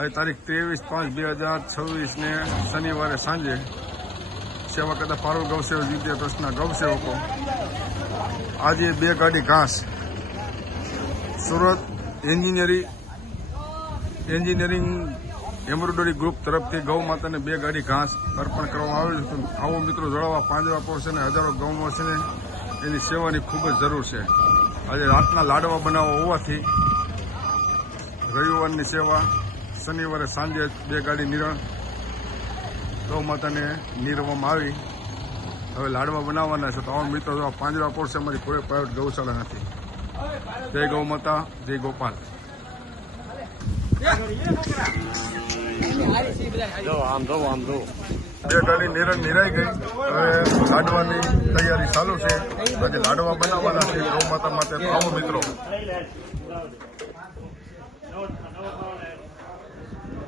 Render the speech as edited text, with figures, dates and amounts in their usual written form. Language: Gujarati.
આજે તારીખ 23/5/2026 ને શનિવારે સાંજે સેવા કરતા ફારૂક ગૌસેવક દ્વિતીય ટ્રસ્ટના ગૌસેવકો આજે 2 ગાડી ઘાસ સુરત એન્જિનિયરિંગ એમ્બ્રોઇડરી ગ્રુપ તરફથી ગૌ માતાને 2 ગાડી ઘાસ અર્પણ કરવામાં આવેલું હતું। આવો મિત્રો જળાવવા પાંજરા પડશે અને હજારો ગૌમાં છે ને એની સેવાની ખૂબ જ જરૂર છે। આજે રાતના લાડવા બનાવવા હોવાથી રવિવારની સેવા શનિવારે સાંજે 2 ગાડી નિરણ ગૌ માતાને નીરવામાં આવી। હવે લાડવા બનાવવાના છે તો આવા મિત્રો પાંજરા પડશે અમારી કોઈ પ્રાઇવેટ ગૌશાળા નથી। જય ગૌ માતા, જય ગોપાલ। આમ દો 2 ગાડી નિરણ નિરાઈ ગઈ। હવે લાડવાની તૈયારી ચાલુ છે। આજે લાડવા બનાવવાના છે ગૌ માતા માટે। તો આવો મિત્રો।